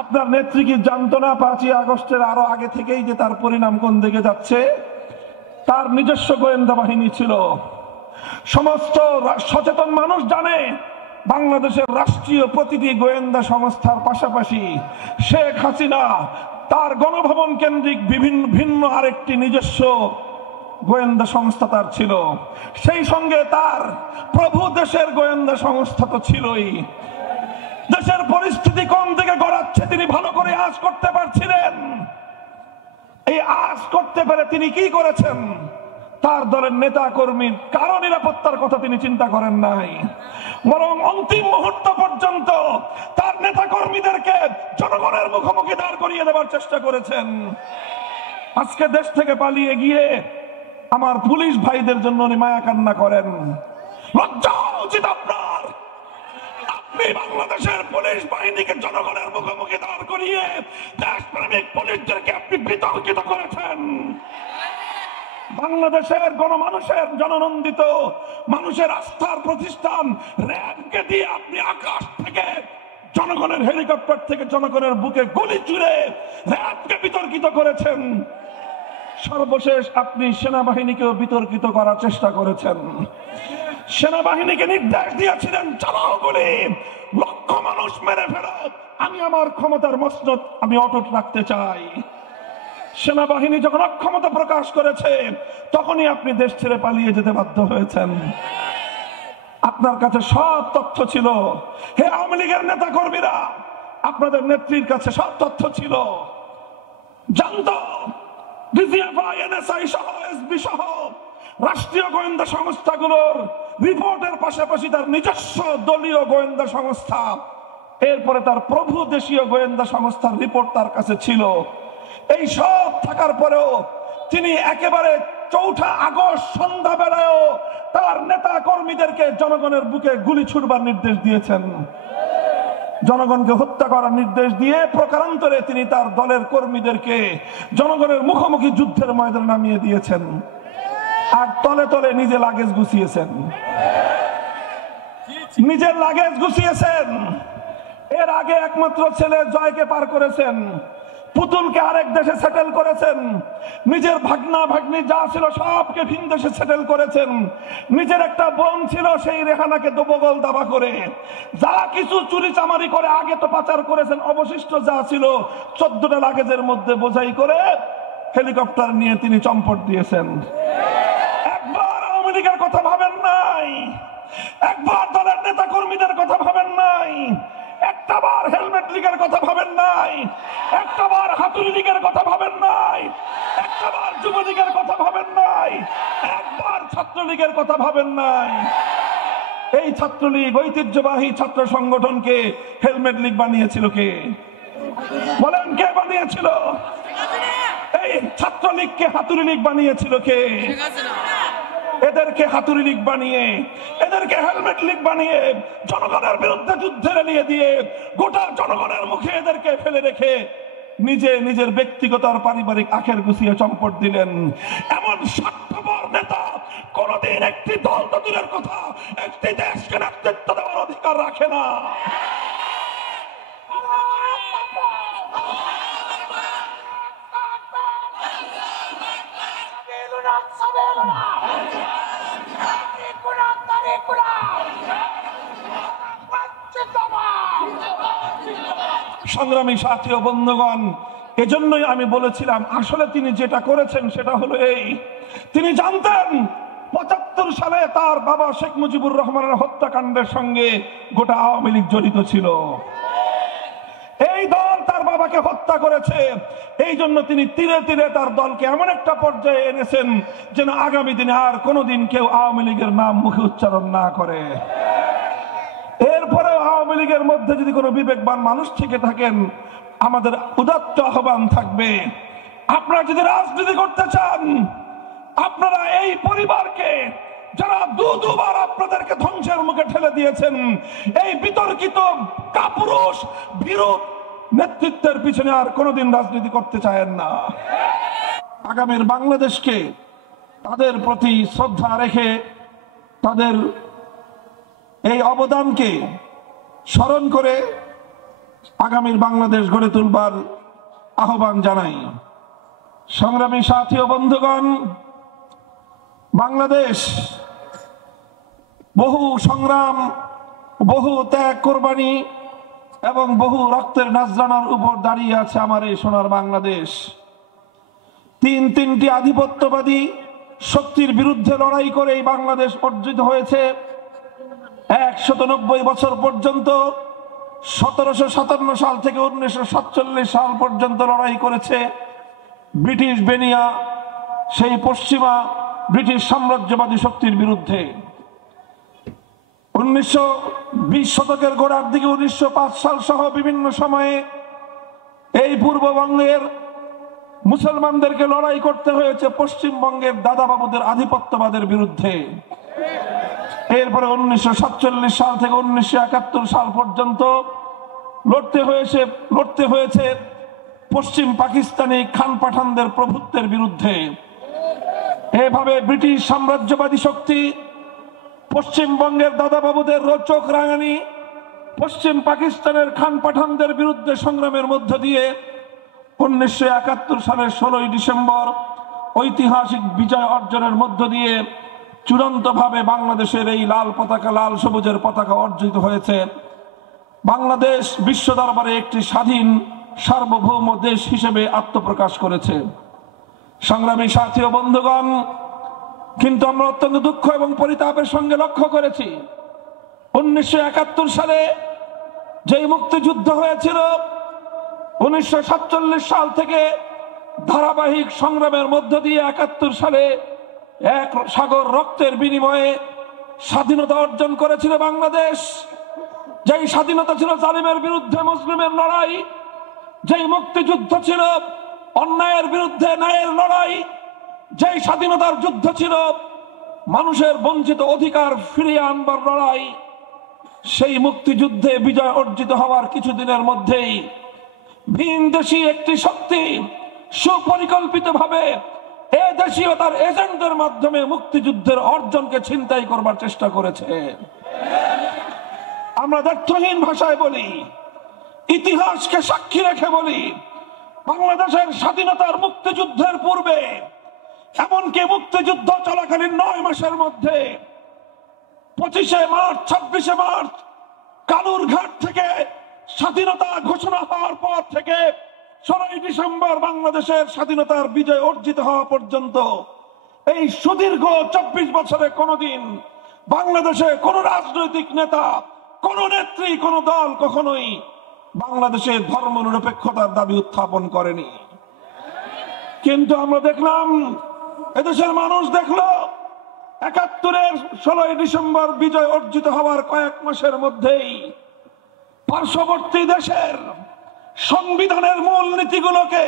আপনার নেত্রী কি জানতো না 5ই আগস্টের আরো আগে থেকেই যে তার পরিণাম কোন দিকে যাচ্ছে? তার নিজস্ব গোয়েন্দা বাহিনী ছিল। সমস্ত সচেতন মানুষ জানে বাংলাদেশের রাষ্ট্রীয় প্রতিটি গোয়েন্দা সংস্থার পাশাপাশি শেখ হাসিনা তার গণভবন কেন্দ্রিক ভিন্ন আরেকটি নিজস্ব গোয়েন্দা সংস্থা তার ছিল। সেই সঙ্গে তার প্রভু দেশের গোয়েন্দা সংস্থা তো ছিলই। দেশের পরিস্থিতি কোন দিকে গড়াচ্ছে তিনি ভালো করে আঁচ করতে পারছিলেন। এই আঁচ করতে পেরে তিনি কি করেছেন? তার দলের নেতা কর্মীর কারো নিরাপত্তার কথা তিনি চিন্তা করেন নাই, বরং অন্তিম মুহূর্ত পর্যন্ত তার নেতা কর্মীদেরকে জনগণের মুখোমুখি দাঁড় করিয়ে দেওয়ার চেষ্টা করেছেন। আজকে দেশ থেকে পালিয়ে গিয়ে আমার পুলিশ ভাইদের জন্য উনি মায়া কান্না করেন। লজ্জা উচিত আপনার। আপনি বাংলাদেশের পুলিশ বাহিনীকে জনগণের মুখোমুখি দাঁড় করিয়ে দেশপ্রেমিক পুলিশদেরকে আপনি বিতর্কিত করেছেন। বাংলাদেশের গণমানুষের জননন্দিত মানুষের আস্থার প্রতিষ্ঠান র্যাবকে দিয়ে আপনি আকাশ থেকে জনগণের হেলিকপ্টার থেকে জনগণের বুকে গুলি ছুড়ে র্যাবকে বিতর্কিত করেছেন। সর্বশেষ আপনি সেনাবাহিনীকেও বিতর্কিত করার চেষ্টা করেছেন। সেনাবাহিনীকে নির্দেশ দিয়েছিলেন চালাও গুলি, লক্ষ মানুষ মেরে ফেলো, আমি আমার ক্ষমতার মসনদ আমি অটুট রাখতে চাই। সেনাবাহিনী যখন অক্ষমতা প্রকাশ করেছে তখনই আপনি দেশ ছেড়ে পালিয়ে যেতে বাধ্য হয়েছেন। আপনার কাছে সব তথ্য ছিল। হে আওয়ামী লীগের নেতা কর্মীরা, আপনাদের নেত্রীর কাছে সব তথ্য ছিল, জানতো ডিজিএফআই, এনএসআই সহ এসবি সহ রাষ্ট্রীয় গোয়েন্দা সংস্থাগুলোর রিপোর্টের পাশাপাশি তার নিজস্ব দলীয় গোয়েন্দা সংস্থা, এরপরে তার প্রভু দেশীয় গোয়েন্দা সংস্থার রিপোর্ট তার কাছে ছিল। এই সব থাকার পরেও তিনি একেবারে 4 আগস্ট সন্ধ্যাবেলায়ও তার নেতা কর্মীদেরকে জনগণের বুকে গুলি ছুড়বার নির্দেশ দিয়েছেন। জনগণকে হত্যা করার নির্দেশ দিয়ে প্রকারান্তরে তিনি তার দলের কর্মীদেরকে জনগণের মুখোমুখি যুদ্ধের ময়দানে নামিয়ে দিয়েছেন। আর তলে তলে নিজে লাগেজ গুছিয়েছেন, নিজের লাগেজ গুছিয়েছেন। এর আগে একমাত্র ছেলে জয়কে পার করেছেন, পুতুলকে আরেক দেশে সেটেল করেছেন, নিজের ভাগনা ভাগ্নি যা ছিল সবকে ভিন দেশে সেটেল করেছেন। নিজের একটা বোন ছিল, সেই রেহানাকে দোবগল দাবা করে যা কিছু চুরি চামারি করে আগে তো পাচার করেছেন, অবশিষ্ট যা ছিল 14টা লাগেজের মধ্যে বোঝাই করে হেলিকপ্টার নিয়ে তিনি চম্পট দিয়েছেন। একবার আওয়ামী লীগের কথা ভাবেন নাই, একবার দলের নেতা কর্মীদের কথা ভাবেন নাই, একটাবার হেলমেট লীগের কথা ভাবেন নাই, একটাবার হাতুড়ি লীগের কথা ভাবেন নাই, একটাবার যুবলীগের কথা ভাবেন নাই, একবার ছাত্রলীগের কথা ভাবেন নাই। এই ছাত্রলীগ ঐতিহ্যবাহী ছাত্র সংগঠনকে হেলমেট লীগ বানিয়েছিল কে? বলেন কে বানিয়েছিল? এই ছাত্রলীগকে হাতুড়ি লীগ বানিয়েছিল কে? এদেরকে হাতুড়ি লীগ বানিয়ে, এদেরকে হেলমেট লীগ বানিয়ে জনগণের বিরুদ্ধে যুদ্ধে লেলিয়ে দিয়ে গোটা জনগণের মুখে এদেরকে ফেলে রেখে নিজে নিজের ব্যক্তিগত আর পারিবারিক আখের গুছিয়ে চম্পট দিলেন। এমন স্বার্থপর নেতা কোনদিন একটি দল তো দূরের কথা একটি দেশকে নেতৃত্ব দেওয়ার অধিকার রাখে না। সংগ্রামী সাথী ও বন্ধুগণ, এজন্যই আমি বলেছিলাম আসলে তিনি যেটা করেছেন সেটা হলো এই, তিনি জানতেন 75 সালে তার বাবা শেখ মুজিবুর রহমানের হত্যাকাণ্ডের সঙ্গে গোটা আওয়ামী লীগ জড়িত ছিল। এই দল তার বাবাকে হত্যা করেছে, এই জন্য তিনি তীরে তীরে তার দলকে এমন একটা পর্যায়ে এনেছেন যেন আগামী দিনে আর কোনোদিন কেউ আওয়ামী লীগের নাম মুখে উচ্চারণ না করে। এরপরেও আওয়ামী লীগের মধ্যে যদি কোনো বিবেকবান মানুষ থেকে থাকেন, আমাদের উদাত্ত আহ্বান থাকবে, আপনারা যদি রাজনীতি করতে চান, আপনারা এই পরিবারকে যারা দুবার আপনাদেরকে ধ্বংসের মুখে ঠেলে দিয়েছেন, এই বিতর্কিত কাপুরুষ বিরোধ নেতৃত্বের পিছনে আর কোনোদিন রাজনীতি করতে চায়েন না। আগামীর বাংলাদেশকে তাদের প্রতি শ্রদ্ধা রেখে তাদের এই অবদানকে স্মরণ করে আগামীর বাংলাদেশ গড়ে তুলবার আহ্বান জানাই। সংগ্রামী সাথী ও বন্ধুগণ, বাংলাদেশ বহু সংগ্রাম, বহু ত্যাগ কোরবানি এবং বহু রক্তের নজরানার উপর দাঁড়িয়ে আছে আমার এই সোনার বাংলাদেশ। তিনটি আধিপত্যবাদী শক্তির বিরুদ্ধে লড়াই করে এই বাংলাদেশ অর্জিত হয়েছে। 190 বছর পর্যন্ত 1757 সাল থেকে 1947 সাল পর্যন্ত লড়াই করেছে ব্রিটিশ বেনিয়া, সেই পশ্চিমা ব্রিটিশ সাম্রাজ্যবাদী শক্তির বিরুদ্ধে। 1920 শতকের গোড়ার দিকে 1905 সাল সহ বিভিন্ন সময়ে এই পূর্ববঙ্গের মুসলমানদেরকে লড়াই করতে হয়েছে পশ্চিমবঙ্গের দাদাবাবুদের আধিপত্যবাদের বিরুদ্ধে। এরপরে 1947 সাল থেকে 1971 সাল পর্যন্ত লড়তে হয়েছে পশ্চিম পাকিস্তানি খান পাঠানদের প্রভুত্বের বিরুদ্ধে। এভাবে ব্রিটিশ সাম্রাজ্যবাদী শক্তি পশ্চিমবঙ্গের দাদাবাবুদের চোখ রাঙানি পশ্চিম পাকিস্তানের খান পাঠানদের বিরুদ্ধে সংগ্রামের মধ্য দিয়ে 1971 সালের 16 ডিসেম্বর ঐতিহাসিক বিজয় অর্জনের মধ্য দিয়ে চূড়ান্তভাবে বাংলাদেশের এই লাল পতাকা, লাল সবুজের পতাকা অর্জিত হয়েছে। বাংলাদেশ বিশ্ব দরবারে একটি স্বাধীন সার্বভৌম দেশ হিসেবে আত্মপ্রকাশ করেছে। সংগ্রামী সাথী ও বন্ধুগণ, কিন্তু আমরা অত্যন্ত দুঃখ এবং পরিতাপের সঙ্গে লক্ষ্য করেছি 1971 সালে যেই মুক্তিযুদ্ধ হয়েছিল, 1947 সাল থেকে ধারাবাহিক সংগ্রামের মধ্য দিয়ে 71 সালে এক সাগর রক্তের বিনিময়ে স্বাধীনতা অর্জন করেছিল বাংলাদেশ। যেই স্বাধীনতা ছিল জালিমের বিরুদ্ধে মুসলিমের লড়াই, যেই মুক্তিযুদ্ধ ছিল অন্যায়ের বিরুদ্ধে ন্যায়ের লড়াই, যেই স্বাধীনতার যুদ্ধ ছিল মানুষের বঞ্চিত অধিকার ফিরিয়ে আনবার লড়াই, সেই মুক্তিযুদ্ধে বিজয় অর্জিত হওয়ার কিছুদিনের মধ্যেই ভিনদেশী একটি শক্তি সুপরিকল্পিতভাবে এ দেশীয় তার এজেন্টদের মাধ্যমে মুক্তিযুদ্ধের অর্জনকে ছিনতাই করবার চেষ্টা করেছে। আমরা দ্ব্যর্থহীন ভাষায় বলি, ইতিহাসকে সাক্ষী রেখে বলি, বাংলাদেশের স্বাধীনতার মুক্তিযুদ্ধের পূর্বে, এমনকি মুক্তিযুদ্ধ চলাকালীন 9 মাসের মধ্যে 25শে মার্চ, 26শে মার্চ কালুরঘাট থেকে স্বাধীনতা ঘোষণা হওয়ার পর থেকে 16 ডিসেম্বর বাংলাদেশের স্বাধীনতার বিজয় অর্জিত হওয়া পর্যন্ত এই সুদীর্ঘ 24 বছরে কোনদিন বাংলাদেশে কোন রাজনৈতিক নেতা, কোন নেত্রী, কোন দল কখনোই বাংলাদেশের ধর্মনিরপেক্ষতার দাবি উত্থাপন করেনি। কিন্তু আমরা দেখলাম, এদেশের মানুষ দেখলো 71-এর 16 ডিসেম্বর বিজয় অর্জিত হওয়ার কয়েক মাসের মধ্যেই পার্শ্ববর্তী দেশের সংবিধানের মূল নীতিগুলোকে,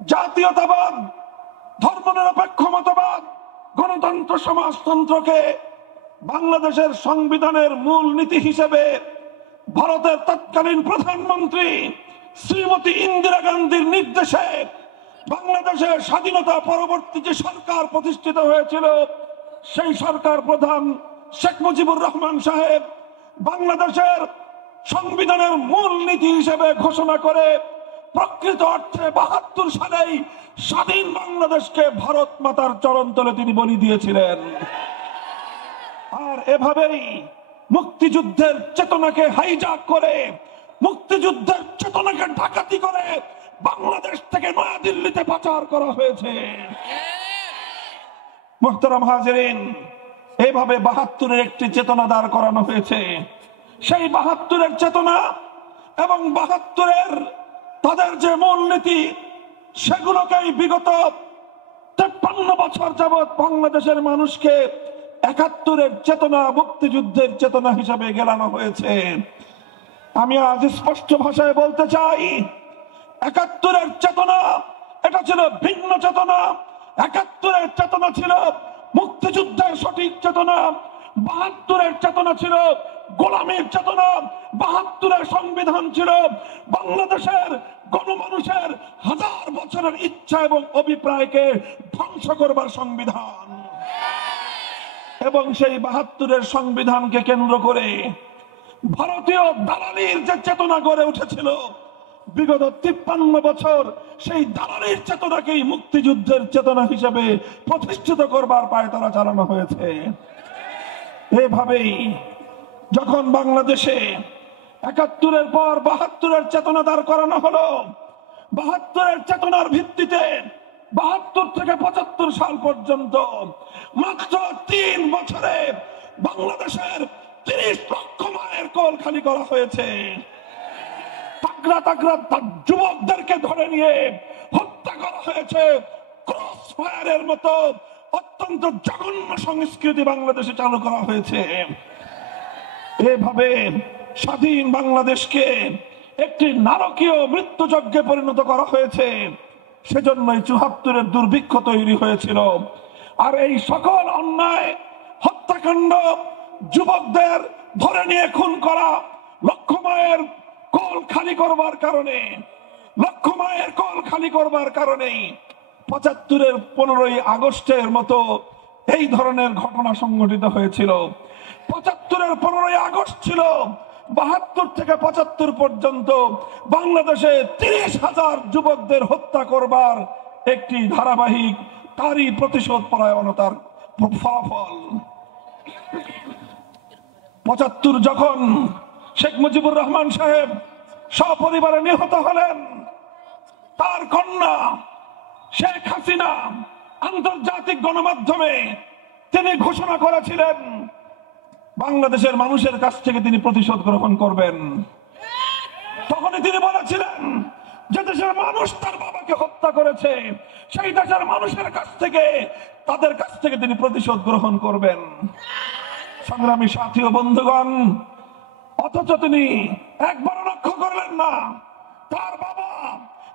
জাতীয়তাবাদ, ধর্মনিরপেক্ষ মতবাদ, গণতন্ত্র, সমাজতন্ত্রকে বাংলাদেশের সংবিধানের মূল নীতি হিসেবে ভারতের তৎকালীন প্রধানমন্ত্রী শ্রীমতী ইন্দিরা গান্ধীর নির্দেশে বাংলাদেশের স্বাধীনতা পরবর্তী যে সরকার প্রতিষ্ঠিত হয়েছিল, সেই সরকার প্রধান শেখ মুজিবুর রহমান সাহেব বাংলাদেশের সংবিধানের মূল নীতি হিসেবে ঘোষণা করে প্রকৃত অর্থে 72 সালেই স্বাধীন বাংলাদেশকে ভারত মাতার চরণ তলে তিনি বলি দিয়েছিলেন। আর এভাবেই মুক্তিযুদ্ধের চেতনাকে হাইজ্যাক করে, মুক্তিযুদ্ধের চেতনাকে ডাকাতি করে বাংলাদেশ থেকে নয়াদিল্লিতে পাচার করা হয়েছে। মুহতারাম হাজিরিন, এইভাবে 72-এর একটি চেতনা দাঁড় করানো হয়েছে। সেই 72-এর চেতনা এবং 72-এর তাদের যে মূলনীতি, সেগুলোকেই বিগত 53 বছর যাবৎ বাংলাদেশের মানুষকে 71-এর চেতনা, মুক্তিযুদ্ধের চেতনা হিসেবে গেলানো হয়েছে। আমি আজ স্পষ্ট ভাষায় বলতে চাই, 71-এর চেতনা এটা ছিল ভিন্ন চেতনা। 71-এর চেতনা ছিল মুক্তিযুদ্ধের সঠিক চেতনা, 72-এর চেতনা ছিল গোলামীর চেতনা, 72-এর সংবিধান ছিল বাংলাদেশের গণমানুষের হাজার বছরের ইচ্ছা এবং অভিপ্রায়কে ধ্বংস করবার সংবিধান। এবং সেই 72-এর সংবিধানকে কেন্দ্র করে ভারতীয় দালালির যে চেতনা গড়ে উঠেছিল বিগত 53 বছর, সেই দালালির চেতনাকেই মুক্তিযুদ্ধের চেতনা হিসেবে প্রতিষ্ঠিত করবার পায়তারা চালানো হয়েছে। এভাবেই যখন বাংলাদেশে ৭১-এর পর ৭২-এর চেতনা দাঁড় করানো হলো, ৭২-এর চেতনার ভিত্তিতে ৭২ থেকে ৭৫ সাল পর্যন্ত মাত্র ৩ বছরে বাংলাদেশের ৩০ লক্ষ মায়ের কোল খালি করা হয়েছে। তাগড়া তাগড়া যুবকদেরকে ধরে নিয়ে হত্যা করা হয়েছে। ক্রস ফায়ারের মতো অত্যন্ত জঘন্য সংস্কৃতি বাংলাদেশে চালু করা হয়েছে। এভাবে স্বাধীন বাংলাদেশকে একটি নারকীয় মৃত্যুযজ্ঞে পরিণত করা হয়েছে। সেজন্যই ৭৪-এর দুর্ভিক্ষ তৈরি হয়েছিল। আর এই সকল অন্যায়, হত্যাকাণ্ড, যুবকদের ধরে নিয়ে খুন করা, লক্ষ মায়ের কোল খালি করবার কারণে, লক্ষ মায়ের কোল খালি করবার কারণেই ৭৫-এর 15ই আগস্টের মতো এই ধরনের ঘটনা সংঘটিত হয়েছিল। ৭৫-এর 15ই আগস্ট ছিল ৭২ থেকে ৭৫ পর্যন্ত বাংলাদেশে ৩০,০০০ যুবকদের হত্যা করবার একটি ধারাবাহিক, তারই প্রতিশোধ পরায়ণতার ফলাফল। ৭৫ যখন শেখ মুজিবুর রহমান সাহেব সপরিবারে নিহত হলেন, তার কন্যা শেখ হাসিনা আন্তর্জাতিক গণমাধ্যমে তিনি ঘোষণা করেছিলেন বাংলাদেশের মানুষের কাছ থেকে তিনি প্রতিশোধ গ্রহণ করবেন। তখনই তিনি বলেছিলেন যে দেশের মানুষ তার বাবাকে হত্যা করেছে, সেই দেশের মানুষের কাছ থেকে, তাদের কাছ থেকে তিনি প্রতিশোধ গ্রহণ করবেন। সংগ্রামী সাথী ও বন্ধুগণ, অথচ তিনি একবার লক্ষ্য করলেন না তার বাবা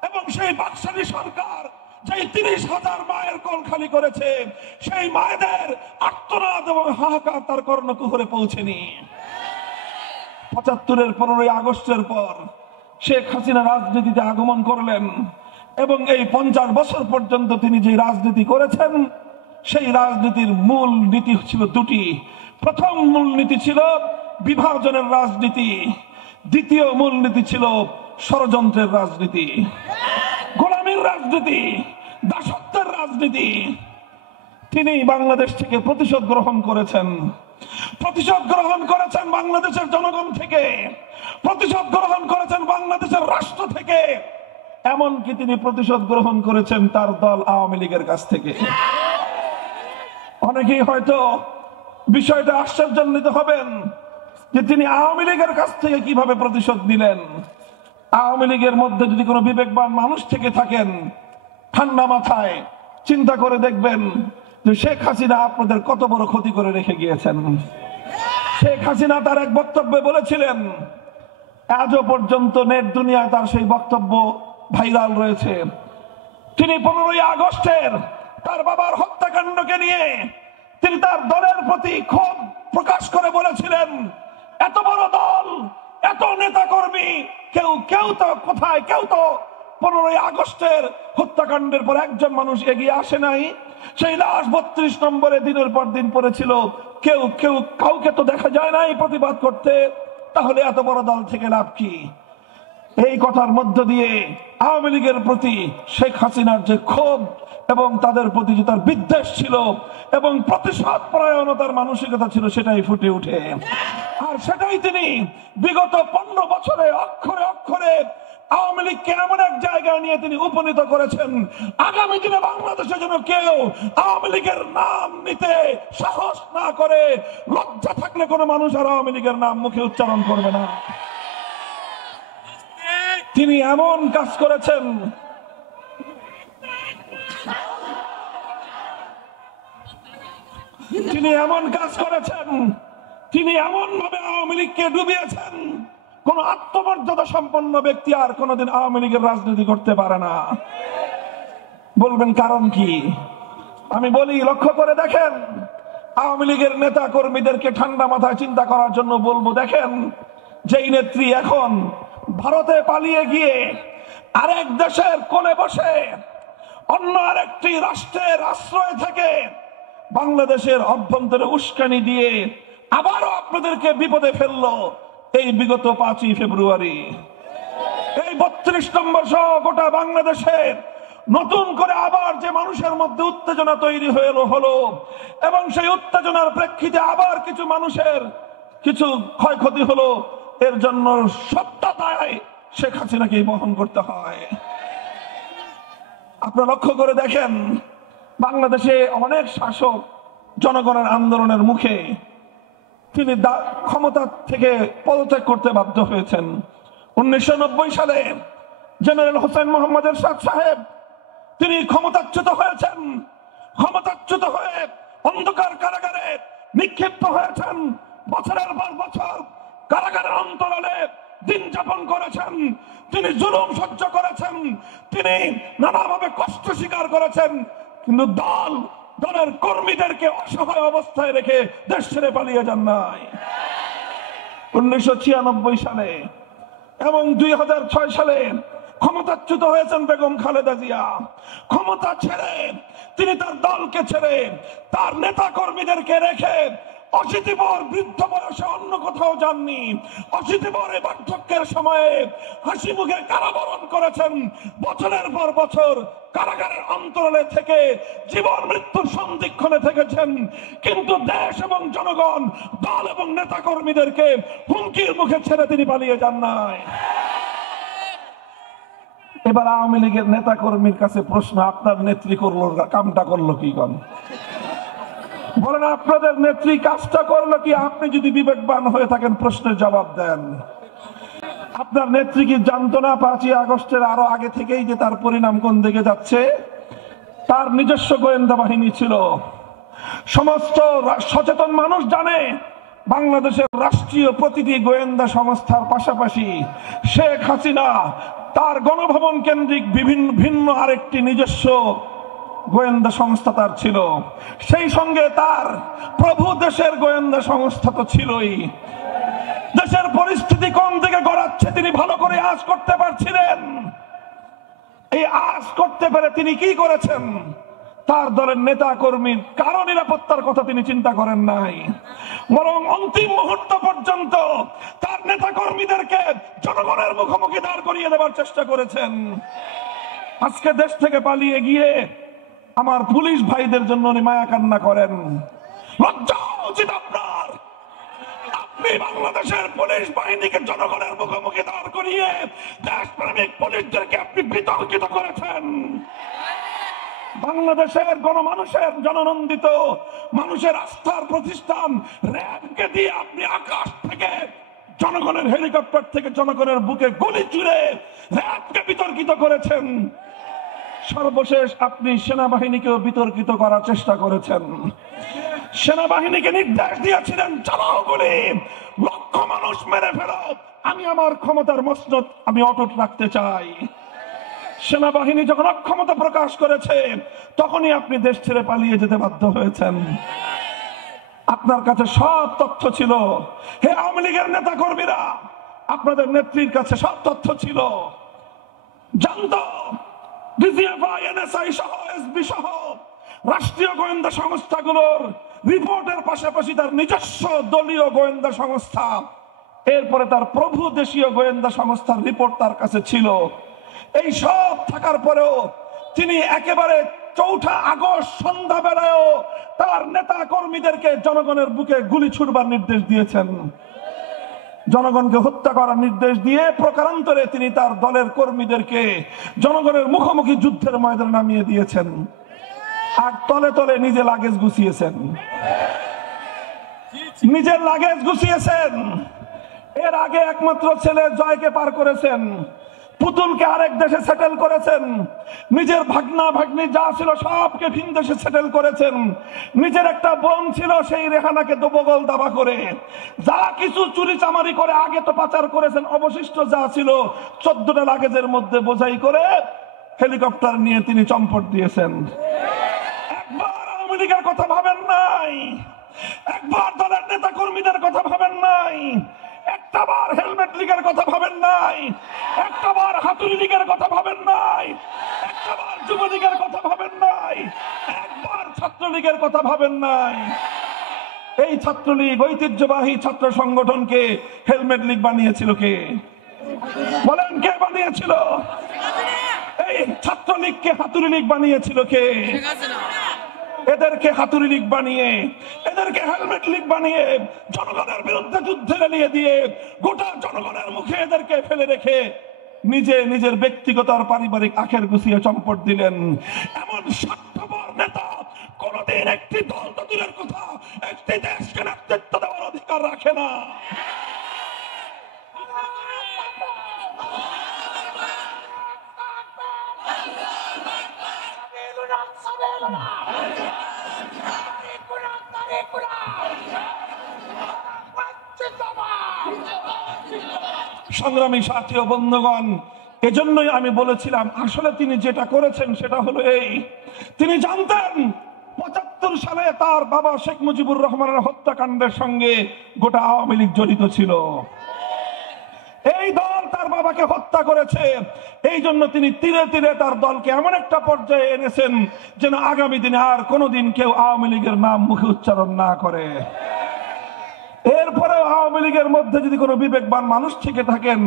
এবং সেই বাকশালী সরকার যে ৩০,০০০ মায়ের কোল খালি করেছে, সেই মায়েদের আর্তনাদ এবং হাহাকার তার কর্ণকুহরে পৌঁছেনি। ৭৫-এর 15ই আগস্টের পর শেখ হাসিনা রাজনীতিতে আগমন করলেন এবং এই 50 বছর পর্যন্ত তিনি যে রাজনীতি করেছেন, সেই রাজনীতির মূল নীতি ছিল দুটি। প্রথম মূল নীতি ছিল বিভাজনের রাজনীতি, দ্বিতীয় মূল নীতি ছিল ষড়যন্ত্রের রাজনীতি, গোলামীর রাজনীতি, দাসত্বের রাজনীতি। তিনি বাংলাদেশ থেকে প্রতিশোধ গ্রহণ করেছেন। প্রতিশোধ গ্রহণ করেছেন বাংলাদেশের জনগণ থেকে, প্রতিশোধ গ্রহণ করেছেন বাংলাদেশের রাষ্ট্র থেকে, এমনকি তিনি প্রতিশোধ গ্রহণ করেছেন তার দল আওয়ামী লীগের কাছ থেকে। অনেকেই হয়তো বিষয়টা আশ্চর্যান্বিত হবেন যে তিনি আওয়ামী লীগের কাছ থেকে কিভাবে প্রতিশোধ নিলেন। আওয়ামী লীগের মধ্যে যদি কোনো বিবেকবান মানুষ থেকে থাকেন, ঠান্ডা মাথায় চিন্তা করে দেখবেন যে শেখ হাসিনা আপনাদের কত বড় ক্ষতি করে রেখে গিয়েছেন। শেখ হাসিনা তার এক বক্তব্যে বলেছিলেন, আজও পর্যন্ত নেট দুনিয়ায় তার সেই বক্তব্য ভাইরাল রয়েছে। তিনি 15ই আগস্টের তার বাবার হত্যাকাণ্ডকে নিয়ে তিনি তার দলের প্রতি ক্ষোভ প্রকাশ করে বলেছিলেন, এত বড় দল, এত নেতা কর্মী, কেউ তো কোথায়, কেউ তো 15ই আগস্টের হত্যাকাণ্ডের পর একজন মানুষ এগিয়ে আসে নাই। সেই লাশ 32 নম্বরে দিনের পর দিন পড়েছিল, কাউকে তো দেখা যায় নাই প্রতিবাদ করতে। তাহলে এত বড় দল থেকে লাভ কি? এই কথার মধ্য দিয়ে আওয়ামী লীগের প্রতি শেখ হাসিনার যে ক্ষোভ এবং তাদের প্রতি যে তার বিদ্বেষ ছিল এবং প্রতিশোধ পরায়ণতার মানসিকতা ছিল, সেটাই ফুটে ওঠে। আর সেটাই তিনি বিগত 15 বছরে অক্ষরে অক্ষরে আওয়ামী লীগকে এমন এক জায়গায় নিয়ে তিনি উপনীত করেছেন, আগামী দিনে বাংলাদেশে যেন কেউ আওয়ামী লীগের নাম নিতে সাহস না করে, লজ্জা থাকলে কোনো মানুষ আর আওয়ামী লীগের নাম মুখে উচ্চারণ করবে না। তিনি এমন কাজ করেছেন, তিনি এমন ভাবে আওয়ামী লীগকে ডুবিয়েছেন, কোন আত্মমর্যাদা সম্পন্ন ব্যক্তি আর কোনদিন আওয়ামী লীগের রাজনীতি করতে পারে না। বলবেন কারণ কি? আমি বলি, লক্ষ্য করে দেখেন। আওয়ামী লীগের নেতা কর্মীদেরকে ঠান্ডা মাথায় চিন্তা করার জন্য বলবো, দেখেন যেই নেত্রী এখন ভারতে পালিয়ে গিয়ে আরেক দেশের কোলে বসে অন্য আরেকটি রাষ্ট্রের আশ্রয় থেকে বাংলাদেশের অভ্যন্তরে উস্কানি দিয়ে আবারও আপনাদেরকে বিপদে ফেললো, এই বিগত 5ই ফেব্রুয়ারি এই 32 নম্বর সহ গোটা বাংলাদেশের নতুন করে আবার যে মানুষের মধ্যে উত্তেজনা তৈরি হলো এবং সেই উত্তেজনার প্রেক্ষিতে আবার কিছু মানুষের কিছু ক্ষয়ক্ষতি হলো, এর জন্য সবটা দায় শেখ হাসিনাকে বহন করতে হয়। আপনারা লক্ষ্য করে দেখেন, বাংলাদেশে অনেক শাসক জনগণের আন্দোলনের মুখে তিনি ক্ষমতা থেকে পদত্যাগ করতে বাধ্য হয়েছেন। 1990 সালে জেনারেল হোসেন মোহাম্মদ এরশাদ সাহেব তিনি ক্ষমতাচ্যুত হয়েছেন। ক্ষমতাচ্যুত হয়ে অন্ধকার কারাগারে নিক্ষিপ্ত হয়েছেন। বছরের পর বছর কারাগারের অন্তরালে দিন যাপন করেছেন। তিনি জুলুম সহ্য করেছেন, তিনি নানাভাবে কষ্ট স্বীকার করেছেন, কিন্তু দলের কর্মীদেরকে অসহায় অবস্থায় রেখে দেশ ছেড়ে পালিয়ে যান নাই। 1996 সালে এবং 2006 সালে ক্ষমতাচ্যুত হয়েছেন বেগম খালেদা জিয়া। ক্ষমতা ছেড়ে তিনি তার দলকে ছেড়ে তার নেতা কর্মীদেরকে রেখে অশীতিপর বৃদ্ধ বয়সে অন্য কোথাও যাননি। অশীতিপর এই বার্ধক্যের সময়ে হাসি মুখে কারাবরণ করেছেন। বছরের পর বছর কারাগারের অন্তরালে থেকে জীবন মৃত্যুর সন্ধিক্ষণে থেকেছেন, কিন্তু দেশ এবং জনগণ, দল এবং নেতা কর্মীদেরকে হুমকির মুখে ছেড়ে তিনি পালিয়ে যান নাই। এবার আওয়ামী লীগের নেতা কর্মীর কাছে প্রশ্ন, আপনার নেত্রী করলো কামটা করলো কি? বলেন, আপনাদের নেত্রী কাজটা করলো কি? আপনি যদি বিবেকবান হয়ে থাকেন প্রশ্নের জবাব দেন। আপনার নেত্রী কি জানতো না 5ই আগস্টের আরো আগে থেকেই যে তার পরিণাম কোন দিকে যাচ্ছে? তার নিজস্ব গোয়েন্দা বাহিনী ছিল। সমস্ত সচেতন মানুষ জানে বাংলাদেশের রাষ্ট্রীয় প্রতিটি গোয়েন্দা সংস্থার পাশাপাশি শেখ হাসিনা তার গণভবন কেন্দ্রিক ভিন্ন আরেকটি নিজস্ব গোয়েন্দা সংস্থা তার ছিল। সেই সঙ্গে তার প্রভু দেশের গোয়েন্দা সংস্থা তো ছিলই। দেশের পরিস্থিতি কোন দিকে গড়াচ্ছে তিনি ভালো করে আঁচ করতে পারছিলেন। এই আঁচ করতে পেরে তিনি কি করেছেন? তার দলের নেতা কর্মীর কারো নিরাপত্তার কথা তিনি চিন্তা করেন নাই, বরং অন্তিম মুহূর্ত পর্যন্ত তার নেতা কর্মীদেরকে জনগণের মুখোমুখি দাঁড় করিয়ে দেওয়ার চেষ্টা করেছেন। আজকে দেশ থেকে পালিয়ে গিয়ে আমার পুলিশ ভাইদের জন্য উনি মায়া কান্না করেন। লজ্জা উচিত আপনার। আপনি বাংলাদেশের পুলিশ বাহিনীকে জনগণের মুখোমুখি দাঁড় করিয়ে দেশপ্রেমিক পুলিশদেরকে আপনি বিতর্কিত করেছেন। বাংলাদেশের গণমানুষের জননন্দিত মানুষের আস্থার প্রতিষ্ঠান র্যাবকে দিয়ে আপনি আকাশ থেকে জনগণের হেলিকপ্টার থেকে জনগণের বুকে গুলি ছুড়ে র্যাবকে বিতর্কিত করেছেন। সর্বশেষ আপনি সেনাবাহিনীকেও বিতর্কিত করার চেষ্টা করেছেন। সেনাবাহিনীকে নির্দেশ দিয়েছিলেন, চালাও গুলি, লক্ষ মানুষ মেরে ফেলো, আমি আমার ক্ষমতার মসনদ আমি অটুট রাখতে চাই। সেনাবাহিনী যখন অক্ষমতা প্রকাশ করেছে তখনই আপনি দেশ ছেড়ে পালিয়ে যেতে বাধ্য হয়েছেন। আপনার কাছে সব তথ্য ছিল। হে আওয়ামী লীগের নেতা কর্মীরা, আপনাদের নেত্রীর কাছে সব তথ্য ছিল। জানতো ডিজিএফআই, এনএসআই সহ এসবি সহ রাষ্ট্রীয় গোয়েন্দা সংস্থাগুলোর রিপোর্টের পাশাপাশি তার নিজস্ব দলীয় গোয়েন্দা সংস্থা, এরপরে তার প্রভু দেশীয় গোয়েন্দা সংস্থার রিপোর্ট তার কাছে ছিল। এই সব থাকার পরেও তিনি একেবারে 4 আগস্ট সন্ধ্যাবেলায়ও তার নেতা কর্মীদেরকে জনগণের বুকে গুলি ছুড়বার নির্দেশ দিয়েছেন। জনগণকে হত্যা করার নির্দেশ দিয়ে প্রকারান্তরে তিনি তার দলের কর্মীদেরকে জনগণের মুখোমুখি যুদ্ধের ময়দানে নামিয়ে দিয়েছেন। আর তলে তলে নিজে লাগেজ গুছিয়েছেন, নিজের লাগেজ গুছিয়েছেন। এর আগে একমাত্র ছেলে জয়কে পার করেছেন, পুতুলকে আরেক দেশে সেটেল করেছেন, নিজের ভাগনা ভাগ্নি যা ছিল সবকে ভিন দেশে সেটেল করেছেন। নিজের একটা বোন ছিল, সেই রেহানাকে দোবগল দাবা করে যা কিছু চুরি চামারি করে আগে তো পাচার করেছেন, অবশিষ্ট যা ছিল 14টা লাগেজের মধ্যে বোঝাই করে হেলিকপ্টার নিয়ে তিনি চম্পট দিয়েছেন। একবার আওয়ামী লীগের কথা ভাবেন নাই, একবার দলের নেতা কর্মীদের কথা ভাবেন নাই, একটাবার হেলমেট লীগের কথা ভাবেন নাই, একটাবার হাতুড়ি লীগের কথা ভাবেন নাই, একটাবার যুবলীগের কথা ভাবেন নাই, একবার ছাত্রলীগের কথা ভাবেন নাই। এই ছাত্রলীগ ঐতিহ্যবাহী ছাত্র সংগঠনকে হেলমেট লীগ বানিয়েছিল কে? বলেন কে বানিয়েছিল? এই ছাত্রলীগকে হাতুড়ি লীগ বানিয়েছিল কে? এদেরকে হাতুড়ি লীগ বানিয়ে, এদেরকে হেলমেট লীগ বানিয়ে জনগণের বিরুদ্ধে যুদ্ধে লেলিয়ে দিয়ে গোটা জনগণের মুখে এদেরকে ফেলে রেখে নিজে নিজের ব্যক্তিগত আর পারিবারিক আখের গুছিয়ে চম্পট দিলেন। এমন স্বার্থপর নেতা কোনদিন একটি দল তো দূরের কথা, একটি দেশকে নেতৃত্ব দেওয়ার অধিকার রাখে না। সংগ্রামী সাথী ও বন্ধুগণ, এজন্যই আমি বলেছিলাম আসলে তিনি যেটা করেছেন সেটা হলো এই, তিনি জানতেন ৭৫ সালে তার বাবা শেখ মুজিবুর রহমানের হত্যাকাণ্ডের সঙ্গে গোটা আওয়ামী লীগ জড়িত ছিল। এই দল তার বাবাকে হত্যা করেছে, এই জন্য তিনি তীরে তীরে তার দলকে এমন একটা পর্যায়ে এনেছেন যেন আগামী দিনে আর কোনোদিন কেউ আওয়ামী লীগের নাম মুখে উচ্চারণ না করে। এরপরেও আওয়ামী লীগের মধ্যে যদি কোনো বিবেকবান মানুষ থেকে থাকেন,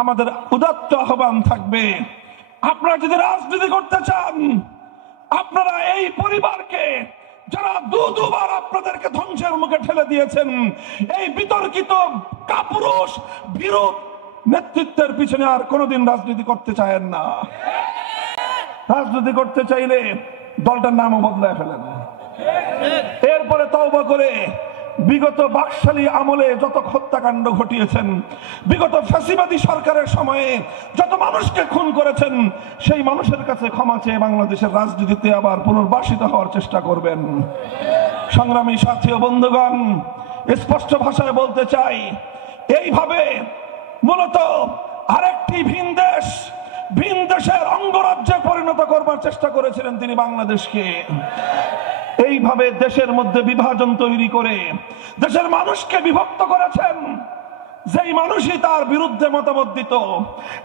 আমাদের উদাত্ত আহ্বান থাকবে, আপনারা যদি রাজনীতি করতে চান, আপনারা এই পরিবারকে যারা দুবার আপনাদেরকে ধ্বংসের মুখে ঠেলে দিয়েছেন, এই বিতর্কিত কাপুরুষ বিরোধ নেতৃত্বের পিছনে আর কোনোদিন রাজনীতি করতে চায়েন না। রাজনীতি করতে চাইলে দলটার নামও বদলায় ফেলেন। এরপরে তওবা করে বিগত বাকশালী আমলে যত হত্যাকাণ্ড ঘটিয়েছেন, বিগত ফ্যাসিবাদী সরকারের সময়ে যত মানুষকে খুন করেছেন, সেই মানুষের কাছে ক্ষমা চেয়ে বাংলাদেশের রাজনীতিতে আবার পুনর্বাসিত হওয়ার চেষ্টা করবেন। সংগ্রামী সাথী ও বন্ধুগণ, স্পষ্ট ভাষায় বলতে চাই, এইভাবে মূলত আরেকটি ভিন দেশের অঙ্গরাজ্যে পরিণত করবার চেষ্টা করেছিলেন তিনি বাংলাদেশকে। এইভাবে দেশের মধ্যে বিভাজন তৈরি করে দেশের মানুষকে বিভক্ত করেছেন। যেই মানুষই তার বিরুদ্ধে মতামত দিত,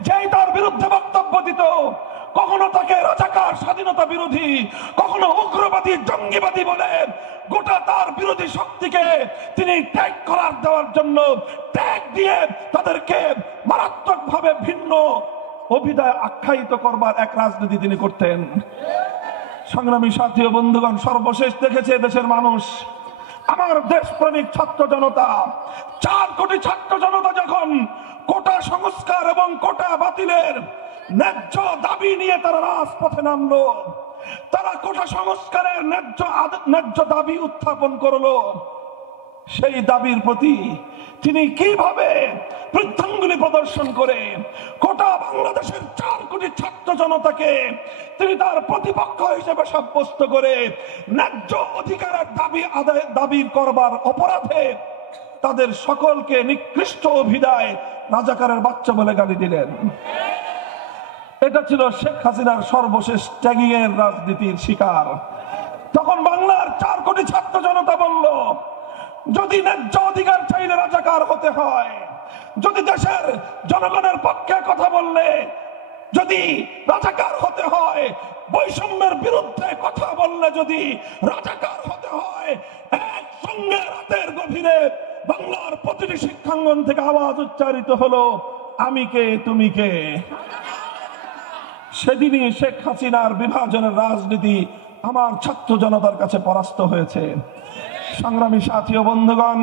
যেই তার বিরুদ্ধে বক্তব্য দিত, কখনো তাকে রাজাকার, স্বাধীনতা বিরোধী, কখনো উগ্রবাদী, জঙ্গিবাদী বলে গোটা তার বিরোধী শক্তিকে তিনি ত্যাগ করার দেওয়ার জন্য ত্যাগ দিয়ে তাদেরকে মারাত্মকভাবে ভিন্ন অভিধায় আখ্যায়িত করবার এক রাজনীতি তিনি করতেন। সংগ্রামী সাথী ও বন্ধুগণ, সর্বশেষ দেখেছে দেশের মানুষ, আমার দেশপ্রেমিক ছাত্র জনতা, 4 কোটি ছাত্র জনতা যখন কোটা সংস্কার এবং কোটা বাতিলের ন্যায্য দাবি নিয়ে তারা রাজপথে নামলো, তারা কোটা সংস্কারের ন্যায্য দাবি উত্থাপন করলো, সেই দাবির প্রতি তিনি কিভাবে বৃদ্ধাঙ্গুলি প্রদর্শন করে গোটা বাংলাদেশের 4 কোটি ছাত্র জনতাকে তিনি তার প্রতিপক্ষ হিসেবে সাব্যস্ত করে ন্যায্য অধিকারের দাবি করবার অপরাধে তাদের সকলকে নিকৃষ্ট অভিধায় রাজাকারের বাচ্চা বলে গালি দিলেন। এটা ছিল শেখ হাসিনার সর্বশেষ ট্যাগিং এর রাজনীতির শিকার। তখন বাংলার 4 কোটি ছাত্র জনতা বলল, যদি ন্যায্য অধিকার চাইলে রাজাকার হতে হয়, যদি দেশের জনগণের পক্ষে কথা বললে যদি রাজাকার হতে হয়, বৈষম্যের বিরুদ্ধে কথা বললে যদি রাজাকার হতে হয়, একসঙ্গে রাতের গভীরে বাংলার প্রতিটি শিক্ষাঙ্গন থেকে আওয়াজ উচ্চারিত হলো, আমি কে তুমি কে। সেদিনই শেখ হাসিনার বিভাজনের রাজনীতি আমার ছাত্র জনতার কাছে পরাস্ত হয়েছে। সংগ্রামী সাথী ও বন্ধুগণ,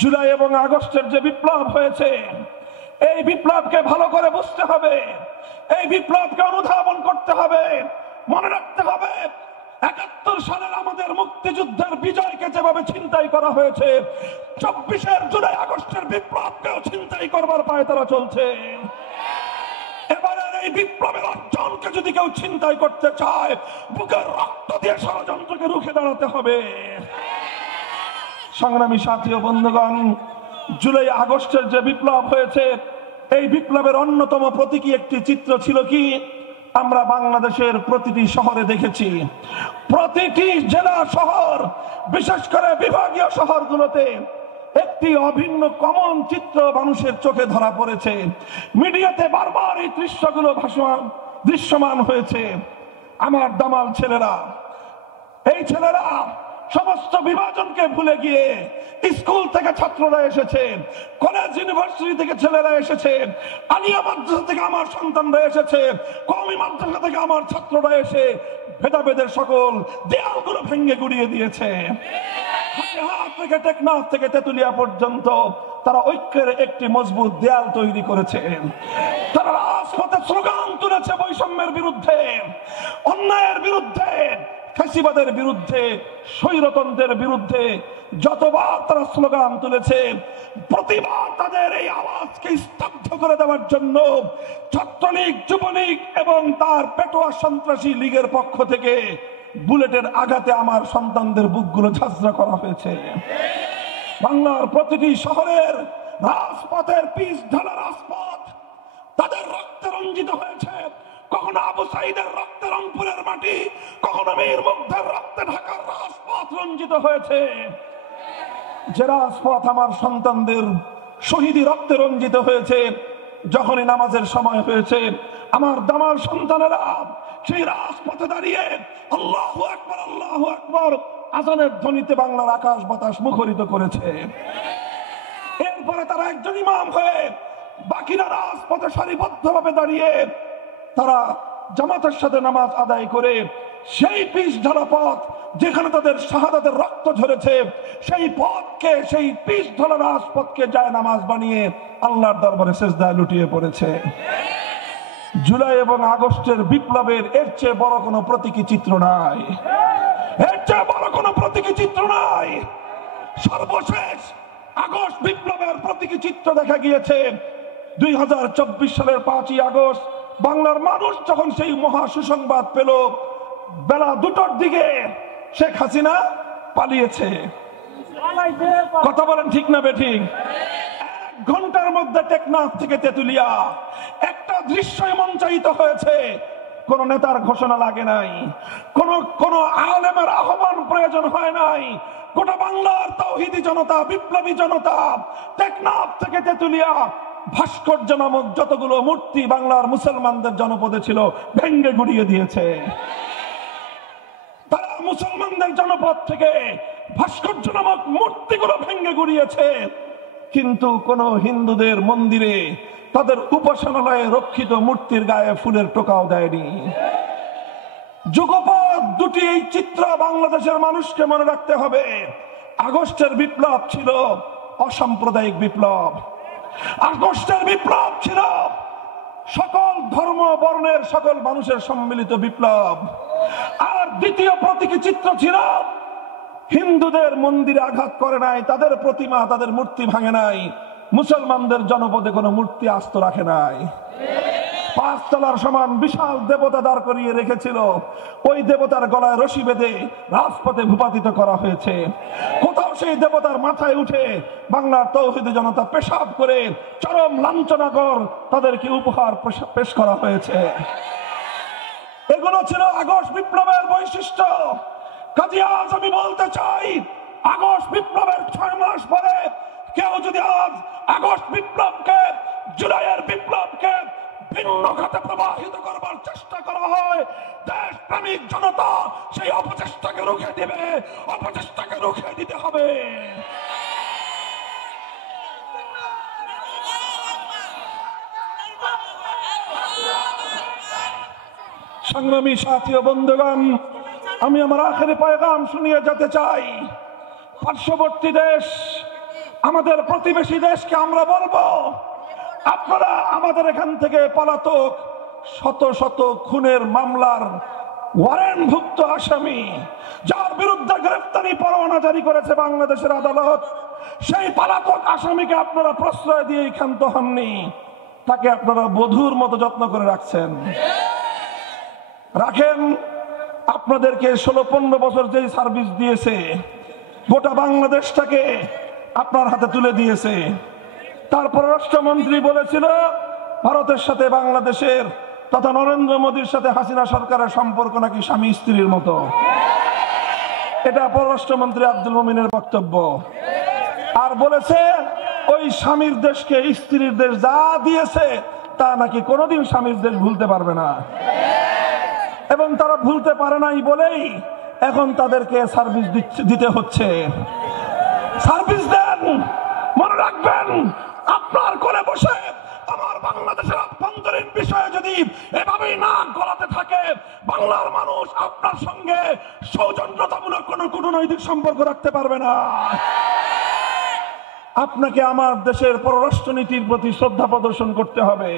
জুলাই এবং আগস্টের যে বিপ্লব হয়েছে, এই বিপ্লবকে ভালো করে বুঝতে হবে, এই বিপ্লবকে অনুধাবন করতে হবে। মনে রাখতে হবে ৭১ সালের আমাদের মুক্তিযুদ্ধের বিজয়কে যেভাবে ছিনতাই করা হয়েছে, ২৪ জুলাই আগস্টের বিপ্লবকেও ছিনতাই করবার পায়তারা চলছে। এবারের এই বিপ্লবের অর্জনকে যদি কেউ ছিনতাই করতে চায়, বুকের রক্ত দিয়ে ষড়যন্ত্রকে রুখে দাঁড়াতে হবে। সংগ্রামী সাথী ও বন্ধুগণ, জুলাই আগস্টের যে বিপ্লব হয়েছে, এই বিপ্লবের অন্যতম প্রতীকী একটি চিত্র ছিল কি, আমরা বাংলাদেশের প্রতিটি শহরে দেখেছি, প্রতিটি জেলা শহর, বিশেষ করে বিভাগীয় শহরগুলোতে একটি অভিন্ন কমন চিত্র মানুষের চোখে ধরা পড়েছে। মিডিয়াতে বারবার এই দৃশ্যগুলো দৃশ্যমান হয়েছে। আমার দামাল ছেলেরা, এই ছেলেরা সমস্ত বিভাজনকে ভুলে গিয়ে স্কুল থেকে ছাত্ররা এসেছে, কলেজ ইউনিভার্সিটি থেকে ছেলেরা এসেছে, আলিয়া মাদ্রাসা থেকে আমার সন্তানরা এসেছে, কওমি মাদ্রাসা থেকে আমার ছাত্ররা এসে ভেদাভেদের সকল দেয়ালগুলো ভেঙে গুড়িয়ে দিয়েছে। হাট থেকে টেকনাফ থেকে তেতুলিয়া পর্যন্ত তারা ঐক্যের একটি মজবুত দেয়াল তৈরি করেছে। তারা রাজপথে স্লোগান তুলেছে বৈষম্যের বিরুদ্ধে, অন্যায়ের বিরুদ্ধে, ফ্যাসিবাদের বিরুদ্ধে, স্বৈরতন্ত্রের বিরুদ্ধে। যতবার তারা স্লোগান তুলেছে, প্রতিবার তাদের এই আওয়াজকে স্তব্ধ করে দেওয়ার জন্য ছাত্রলীগ, যুবলীগ এবং তার পেটোয়া সন্ত্রাসী লীগের পক্ষ থেকে বুলেটের আঘাতে আমার সন্তানদের বুকগুলো ঝাঁঝরা করা হয়েছে। বাংলার প্রতিটি শহরের রাজপথের পিচ ঢালা রাজপথ তাদের রক্তে রঞ্জিত হয়েছে। কখনো আবু সাইদের রক্তে রংপুরের মাটি, কখনো মীর মুগ্ধের রক্তে ঢাকার রাজপথ রঞ্জিত হয়েছে। যে রাজপথ আমার সন্তানদের শহীদি রক্তে রঞ্জিত হয়েছে, যখনই নামাজের সময় হয়েছে আমার দামাল সন্তানেরা সেই রাজপথে দাঁড়িয়ে আল্লাহু আকবার, আল্লাহু আকবার আজানের ধ্বনিতে বাংলার আকাশ বাতাস মুখরিত করেছে। এরপরে তারা একজন ইমাম হয়ে বাকিরা রাজপথে সারিবদ্ধভাবে দাঁড়িয়ে তারা জামাতের সাথে নামাজ আদায় করে সেই পিচ ঢালা পথ যেখানে তাদের শাহাদাতের রক্ত ঝরেছে, সেই পথকে, সেই পিচ ঢালা রাজপথকে যায় নামাজ বানিয়ে আল্লাহর দরবারে সিজদায় লুটিয়ে পড়েছে। জুলাই এবং আগস্টের বিপ্লবের এর চেয়ে বড় কোনো প্রতীকী চিত্র নাই, এর চেয়ে বড় কোনো প্রতীকী চিত্র নাই। সর্বশেষ আগস্ট বিপ্লবের প্রতীকী চিত্র দেখা গিয়েছে 2024 সালের 5ই আগস্ট। বাংলার মানুষ যখন সেই মহা সুসংবাদ পেল, বেলা 2টার দিকে শেখ হাসিনা পালিয়েছে। কথা বলেন ঠিক না বেঠিক? 1 ঘন্টার মধ্যে টেকনাফ থেকে তেতুলিয়া একটা দৃশ্য মঞ্চায়িত হয়েছে। কোন নেতার ঘোষণা লাগে নাই, কোন আলেমের আহ্বান প্রয়োজন হয় নাই। গোটা বাংলার তাওহীদি জনতা, বিপ্লবী জনতা টেকনাফ থেকে তেতুলিয়া ভাস্কর্য নামক যতগুলো মূর্তি বাংলার মুসলমানদের জনপদে ছিল ভেঙ্গে গুড়িয়ে দিয়েছে। তারা মুসলমানদের জনপদ থেকে ভাস্কর্য নামক মূর্তিগুলো ভেঙ্গে গুড়িয়েছে, কিন্তু কোন হিন্দুদের মন্দিরে, তাদের উপাসনালয়ে রক্ষিত মূর্তির গায়ে ফুলের টোকাও দেয়নি। যুগপৎ দুটি এই চিত্র বাংলাদেশের মানুষকে মনে রাখতে হবে। আগস্টের বিপ্লব ছিল অসাম্প্রদায়িক বিপ্লব, আগস্টের বিপ্লব ছিল সকল ধর্ম বর্ণের সকল মানুষের সম্মিলিত বিপ্লব। আর দ্বিতীয় প্রতীকী চিত্র ছিল হিন্দুদের মন্দিরে আঘাত করে নাই, তাদের প্রতিমা, তাদের মূর্তি ভাঙে নাই, মুসলমানদের জনপদে কোনো মূর্তি আস্ত রাখে নাই। 5 তলার সমান বিশাল দেবতা দাঁড় করিয়ে রেখেছিল, ওই দেবতার গলায় রশি বেঁধে রাজপথে ভূপাতিত করা হয়েছে। কোথাও সেই দেবতার মাথায় উঠে বাংলার তাওহীদি জনতা পেশাব করে চরম লাঞ্ছনাকর তাদেরকে উপহার পেশ করা হয়েছে। এগুলো ছিল আগস্ট বিপ্লবের বৈশিষ্ট্য। কাজে আজ আমি বলতে চাই, আগস্ট বিপ্লবের 6 মাস পরে কেউ যদি আজ আগস্ট বিপ্লবকে, জুলাইয়ের বিপ্লবকে ভিন্ন খাতে প্রবাহিত করবার চেষ্টা করা হয়, দেশপ্রেমিক জনতা সেই অপচেষ্টাকে রুখে দেবে, অপচেষ্টাকে রুখে দিতে হবে। সংগ্রামী সাথী ও বন্ধুগণ, আমি আমার আখেরি পয়গাম শুনিয়ে যেতে চাই। পার্শ্ববর্তী দেশ, আমাদের প্রতিবেশী দেশকে আমরা বলবো, আপনারা আমাদের এখান থেকে পলাতক শত শত খুনের মামলার ওয়ারেন্টভুক্ত আসামি, যার বিরুদ্ধে গ্রেফতারি পরোয়ানা জারি করেছে বাংলাদেশের আদালত, সেই পলাতক আসামিকে আপনারা প্রশ্রয় দিয়ে ক্ষান্ত হননি, তাকে আপনারা বধূর মতো যত্ন করে রাখছেন। রাখেন, আপনাদেরকে 16-15 বছর যেই সার্ভিস দিয়েছে, গোটা বাংলাদেশটাকে আপনার হাতে তুলে দিয়েছে। তার পররাষ্ট্রমন্ত্রী বলেছিল ভারতের সাথে বাংলাদেশের তথা নরেন্দ্র মোদীর সাথে হাসিনা সরকারের সম্পর্ক নাকি স্বামী স্ত্রীর মতো। এটা পররাষ্ট্রমন্ত্রী আব্দুল মোমিনের বক্তব্য। আর বলেছে ওই স্বামীর দেশকে স্ত্রীর দেশ যা দিয়েছে তা নাকি কোনোদিন স্বামীর দেশ ভুলতে পারবে না। এবং তারা ভুলতে পারে নাই বলেই এখন তাদেরকে সার্ভিস দিতে হচ্ছে। সার্ভিস দেন, মনে রাখবেন আপনার কোলে বসে আমার বাংলাদেশের আভ্যন্তরীণ বিষয়ে যদি এভাবেই নাক গলাতে থাকে, বাংলার মানুষ আপনার সঙ্গে সৌজন্যতামূলক কোনো কূটনৈতিক সম্পর্ক রাখতে পারবে না। আপনাকে আমার দেশের পররাষ্ট্রনীতির প্রতি শ্রদ্ধা প্রদর্শন করতে হবে,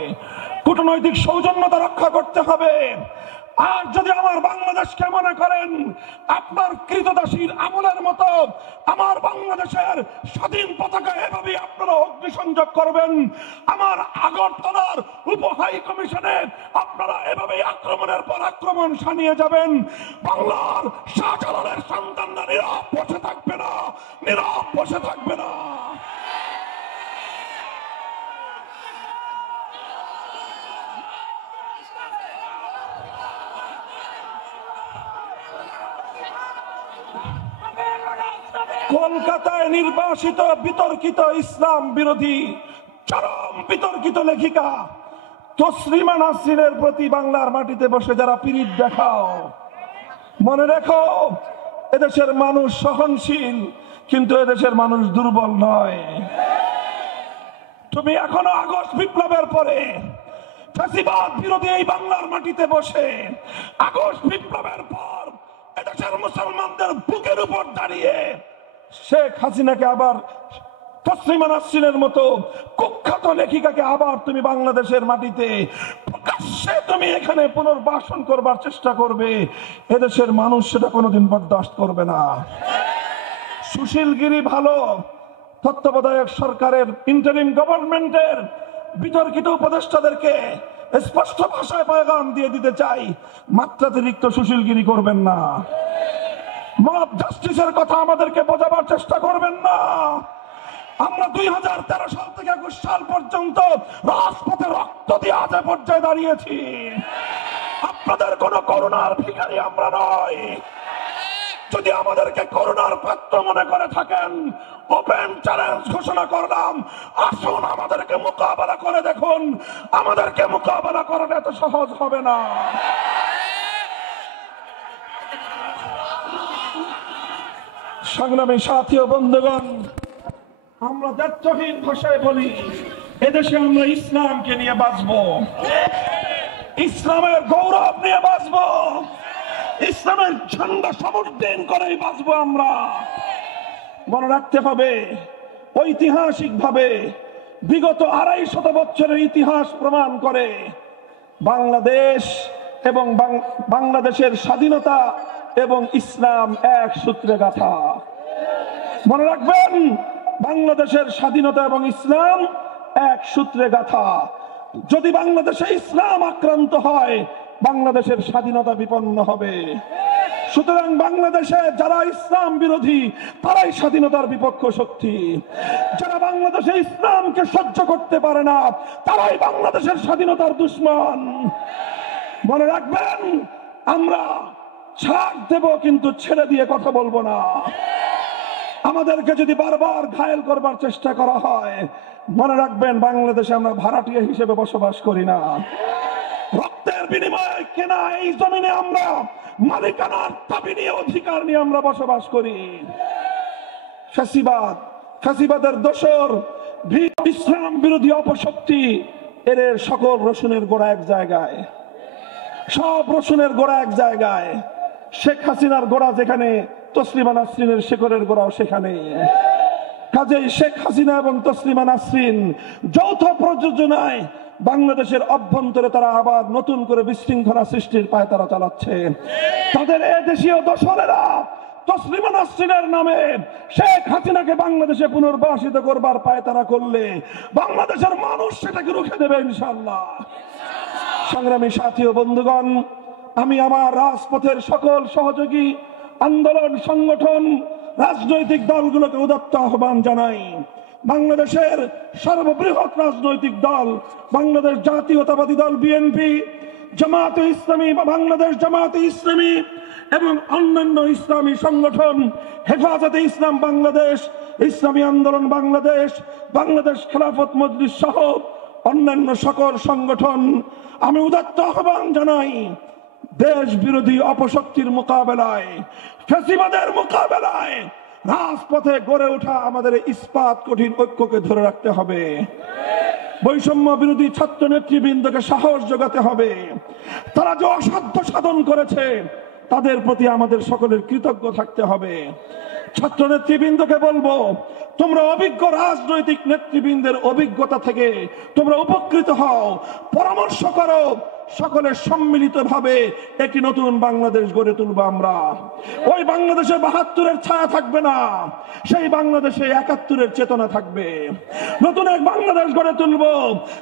কূটনৈতিক সৌজন্যতা রক্ষা করতে হবে। আর যদি আমার বাংলাদেশকে মনে করেন আপনার কৃতদাসীর আমলের মতো আমার বাংলাদেশের স্বাধীন পতাকা এভাবে আপনারা অগ্নিসংযোগ করবেন, আমার আগরতলার উপহাই কমিশনে আপনারা এভাবে আক্রমণের পর আক্রমণ শানিয়ে যাবেন, বাংলার শাহজালালের সন্তানরা নীরব বসে থাকবে না, নীরব বসে থাকবে না। কলকাতায় নির্বাসিত বিতর্কিত ইসলাম বিরোধী চরম বিতর্কিত লেখিকা তসলিমা নাসরিনের প্রতি বাংলার মাটিতে বসে যারা পীড়িত দেখাও, মনে রেখো এদেশের মানুষ সহনশীল, কিন্তু এদেশের মানুষ দুর্বল নয়। তুমি এখনো আগস্ট বিপ্লবের পরে ফ্যাসিবাদ বিরোধী এই বাংলার মাটিতে বসে আগস্ট বিপ্লবের পর এদেশের মুসলমানদের বুকের উপর দাঁড়িয়ে শেখ হাসিনাকে আবার তসলিমা নাসরিনের মতো কুখ্যাত লেখিকাকে আবার তুমি বাংলাদেশের মাটিতে প্রকাশ্যে তুমি এখানে পুনর্বাসন করবার চেষ্টা করবে, এদেশের মানুষ সেটা কোনোদিন বরদাস্ত করবে না। সুশীলগিরি ভালো, তত্ত্বাবধায়ক সরকারের ইন্টারিম গভর্নমেন্টের বিতর্কিত উপদেষ্টাদেরকে স্পষ্ট ভাষায় পয়গাম দিয়ে দিতে চাই, মাত্রাতিরিক্ত সুশীলগিরি করবেন না। মব জাস্টিসের কথা আমাদেরকে বোঝাবার চেষ্টা করবেন না। আমরা 2013 সাল থেকে 21 সাল পর্যন্ত রাজপথে রক্ত দিয়ে আজ পর্যায়ে দাঁড়িয়েছি। আপনাদের কোন করুণার ভিখারি আমরা নয়। যদি আমাদেরকে করুণার পাত্র মনে করে থাকেন, ওপেন চ্যালেঞ্জ ঘোষণা করলাম, আসুন আমাদেরকে মোকাবেলা করে দেখুন। আমাদেরকে মোকাবেলা করাটা এত সহজ হবে না। সংগ্রামী সাথী ও বন্ধুগণ, আমরা দায়িত্বহীন ভাষায় বলি এদেশে আমরা ইসলামকে নিয়ে বাঁচবো, ইসলামের গৌরব নিয়ে বাঁচবো, ইসলামের ঝান্ডা সমর্থন করেই বাঁচবো আমরা। মনে রাখতে হবে ঐতিহাসিক ভাবে বিগত 250 বছরের ইতিহাস প্রমাণ করে বাংলাদেশ এবং বাংলাদেশের স্বাধীনতা এবং ইসলাম এক সূত্রে গাঁথা। মনে রাখবেন বাংলাদেশের স্বাধীনতা এবং ইসলাম এক সূত্রে গাঁথা। যদি বাংলাদেশে ইসলাম আক্রান্ত হয়, বাংলাদেশের স্বাধীনতা বিপন্ন হবে। সুতরাং বাংলাদেশে যারা ইসলাম বিরোধী তারাই স্বাধীনতার বিপক্ষ শক্তি। যারা বাংলাদেশে ইসলামকে সহ্য করতে পারে না তারাই বাংলাদেশের স্বাধীনতার দুশমন। মনে রাখবেন আমরা ছাড় দেব, কিন্তু ছেড়ে দিয়ে কথা বলবো না। আমাদেরকে যদি বারবার ঘায়েল করবার চেষ্টা করা হয়, মনে রাখবেন বাংলাদেশে আমরা ভাড়াটিয়া হিসেবে বসবাস করি না। রক্তের বিনিময়ে কেনা এই জমিনে আমরা মালিকানার দাবি নিয়ে, অধিকার নিয়ে আমরা বসবাস করি। ফ্যাসিবাদের দোসর ইসলাম বিরোধী অপশক্তি এর সকল রসুনের গোড়া এক জায়গায়, সব রসুনের গোড়া এক জায়গায়। শেখ হাসিনার গোড়া যেখানে, তসলিমা নাসরিনের শেকরের গোড়াও সেখানে। কাজেই শেখ হাসিনা এবং তসলিমা নাসরিন যৌথ প্রযোজনায় বাংলাদেশের অভ্যন্তরে তারা আবার নতুন করে বিশৃঙ্খলা সৃষ্টির পায়তারা চালাচ্ছে। তাদের এদেশীয় দোসরেরা তসলিমা নাসরিনের নামে শেখ হাসিনাকে বাংলাদেশে পুনর্বাসিত করবার পায়তারা করলে বাংলাদেশের মানুষ সেটাকে রুখে দেবে ইনশাআল্লাহ। সংগ্রামী সাথী ও বন্ধুগণ, আমি আমার রাজপথের সকল সহযোগী আন্দোলন সংগঠন রাজনৈতিক দলগুলোকে উদাত্ত আহ্বান জানাই। বাংলাদেশের সর্ববৃহৎ রাজনৈতিক দল বাংলাদেশ জাতীয়তাবাদী দল বিএনপি, জামায়াতে ইসলামী বা বাংলাদেশ জামায়াতে ইসলামী এবং অন্যান্য ইসলামী সংগঠন, হেফাজতে ইসলাম বাংলাদেশ, ইসলামী আন্দোলন বাংলাদেশ, বাংলাদেশ খেলাফত মজলিস সহ অন্যান্য সকল সংগঠন আমি উদাত্ত আহ্বান জানাই, দেশ বিরোধী অপশক্তির মোকাবেলায়, ফ্যাসিবাদের মোকাবেলায় রাজপথে গড়ে ওঠা আমাদের ইস্পাত কঠিন ঐক্যকে ধরে রাখতে হবে। বৈষম্য বিরোধী ছাত্র নেতৃবৃন্দকে সাহস যোগাতে হবে। তারা যে অসাধ্য সাধন করেছে তাদের প্রতি আমাদের সকলের কৃতজ্ঞ থাকতে হবে। ছাত্র নেতৃবৃন্দকে বলবো, তোমরা অভিজ্ঞ রাজনৈতিক নেতৃবৃন্দের অভিজ্ঞতা থেকে তোমরা উপকৃত হও, পরামর্শ করো, সকলের সম্মিলিতভাবে একটি নতুন বাংলাদেশ গড়ে তুলবো আমরা। ওই বাংলাদেশে ৭২-এর ছায়া থাকবে না, সেই বাংলাদেশে ৭১-এর চেতনা থাকবে। নতুন এক বাংলাদেশ গড়ে তুলবো,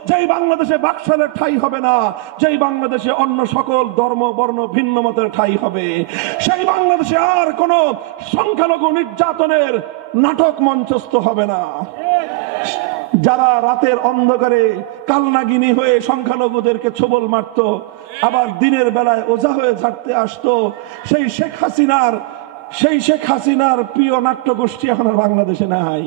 যেই বাংলাদেশে বাকশালের ঠাঁই হবে না, যেই বাংলাদেশে অন্য সকল ধর্ম বর্ণ ভিন্ন মতের ঠাঁই হবে। সেই বাংলাদেশে আর কোনো সংখ্যালঘু নির্যাতনের নাটক মঞ্চস্থ হবে না। যারা রাতের অন্ধকারে কালনাগিনী হয়ে সংখ্যালঘুদেরকে ছোবল মারত, আবার দিনের বেলায় ওঝা হয়ে ঝাড়তে আসতো, সেই শেখ হাসিনার প্রিয় নাট্যগোষ্ঠী এখন আর বাংলাদেশে নাই।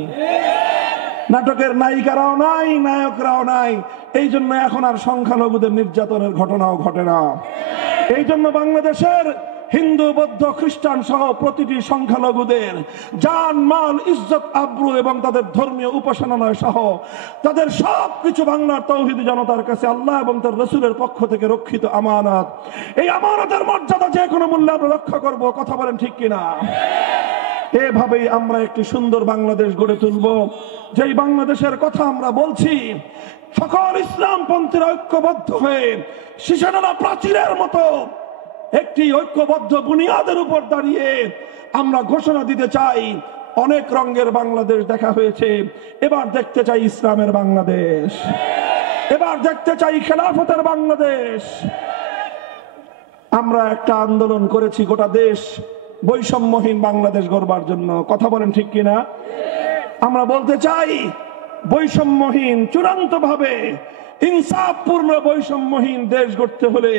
নাটকের নায়িকারাও নাই, নায়করাও নাই। এই জন্য এখন আর সংখ্যালঘুদের নির্যাতনের ঘটনাও ঘটে না। এই জন্য বাংলাদেশের হিন্দু বৌদ্ধ খ্রিস্টান সহ প্রতিটি সংখ্যালঘুদের জান মাল ইজ্জত আব্রু এবং তাদের ধর্মীয় উপাসনালয় সহ তাদের সবকিছু বাংলার তৌহিদি জনতার কাছে আল্লাহ এবং তার রসুলের পক্ষ থেকে রক্ষিত আমানত। এই আমানতের মর্যাদা যে কোনো মূল্যে আমরা রক্ষা করব। কথা বলেন ঠিক কিনা? এভাবেই আমরা একটি সুন্দর বাংলাদেশ গড়ে তুলব, যেই বাংলাদেশের কথা আমরা বলছি সকল ইসলামপন্থীরা ঐক্যবদ্ধ হয়ে শিশানালা প্রাচীরের মতো একটি ঐক্যবদ্ধ বুনিয়াদের উপর দাঁড়িয়ে আমরা ঘোষণা দিতে চাই, অনেক রঙের বাংলাদেশ দেখা হয়েছে, এবার দেখতে চাই ইসলামের বাংলাদেশ, এবার দেখতে চাই খেলাফতের বাংলাদেশ। আমরা একটা আন্দোলন করেছি গোটা দেশ বৈষম্যহীন বাংলাদেশ গড়বার জন্য। কথা বলেন ঠিক কিনা? আমরা বলতে চাই, বৈষম্যহীন চূড়ান্তভাবে ইনসাফপূর্ণ বৈষম্যহীন দেশ গড়তে হলে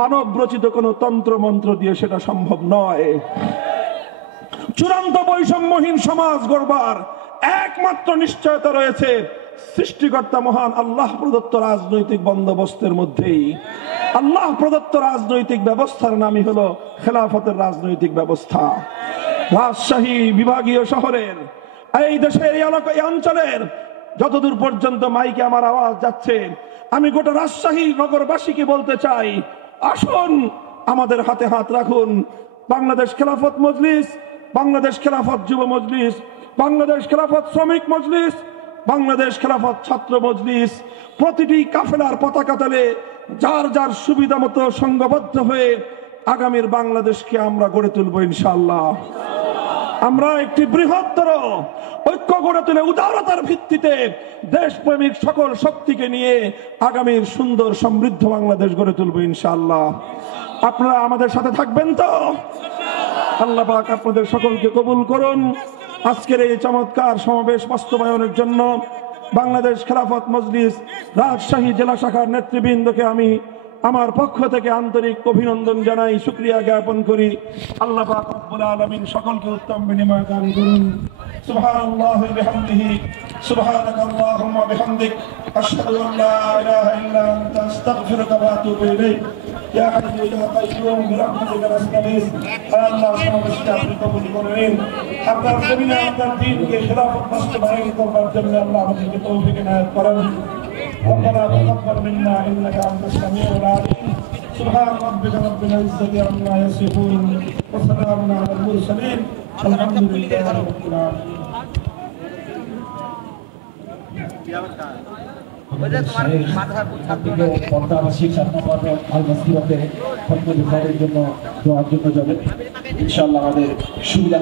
মানব রচিত কোন তন্ত্র মন্ত্র দিয়ে সেটা সম্ভব নয়। চূড়ান্ত বৈষম্যহীন সমাজ গড়বার একমাত্র নিশ্চয়তা রয়েছে সৃষ্টিকর্তা মহান আল্লাহ প্রদত্ত রাজনৈতিক বন্দোবস্তের মধ্যেই। আল্লাহ প্রদত্ত রাজনৈতিক ব্যবস্থার নামই হলো খেলাফতের রাজনৈতিক ব্যবস্থা। রাজশাহী বিভাগীয় শহরের এই দেশের এই অঞ্চলের যতদূর পর্যন্ত মাইকে আমার আওয়াজ যাচ্ছে, আমি গোটা রাজশাহী নগরবাসীকে বলতে চাই, আসুন আমাদের হাতে হাত রাখুন। বাংলাদেশ খেলাফত মজলিস, বাংলাদেশ খেলাফত যুব মজলিস, বাংলাদেশ খেলাফত শ্রমিক মজলিস, বাংলাদেশ খেলাফত ছাত্র মজলিস প্রতিটি কাফেলার পতাকা তলে যার যার সুবিধা মতো সংঘবদ্ধ হয়ে আগামীর বাংলাদেশকে আমরা গড়ে তুলব ইনশাআল্লাহ। আমরা একটি বৃহত্তর ঐক্য গড়ে তুলে উদারতার ভিত্তিতে দেশপ্রেমিক সকল শক্তিকে নিয়ে আগামীর সুন্দর সমৃদ্ধ বাংলাদেশ গড়ে তুলব ইনশাআল্লাহ। আপনারা আমাদের সাথে থাকবেন তো? আল্লাহ পাক আপনাদের সকলকে কবুল করুন। আজকের এই চমৎকার সমাবেশ বাস্তবায়নের জন্য বাংলাদেশ খেলাফত মজলিস রাজশাহী জেলা শাখার নেতৃবৃন্দকে আমি আমার পক্ষ থেকে আন্তরিক অভিনন্দন জানাই, শুকরিয়া জ্ঞাপন করি। আল্লাহ পাক রব্বুল আলামিন সকলকে উত্তম বিনিময় দান করুন। সুবহানাল্লাহি ওয়া বিহামদিহি, সুবহানাকাল্লাহুম্মা বিহামদিক, আশহাদু আন লা ইলাহা ইল্লা আনতা, আস্তাগফিরুকা ওয়া আতুবু ইলাইক। ইয়া হাইয়্যু ইয়া কাইয়্যুম বিরাহমাতিকা নাস্তাগীথ। আল্লাহ সমাবেশকে আপনি কবুল করুন। আপনার জমিনে আপনার দ্বীনকে খেলাফত বাস্তবায়ন করবার জন্য আল্লাহ আমাদেরকে তৌফিক এনায়েত করেন। ربنا تقبل منا انك انت السميع العليم. سبحان ربك رب العزه عما يصفون وسلام على المرسلين والحمد لله رب العالمين. জন্য দোয়ার জন্য যাবেন ইনশাআল্লাহ। আমাদের সুবিধা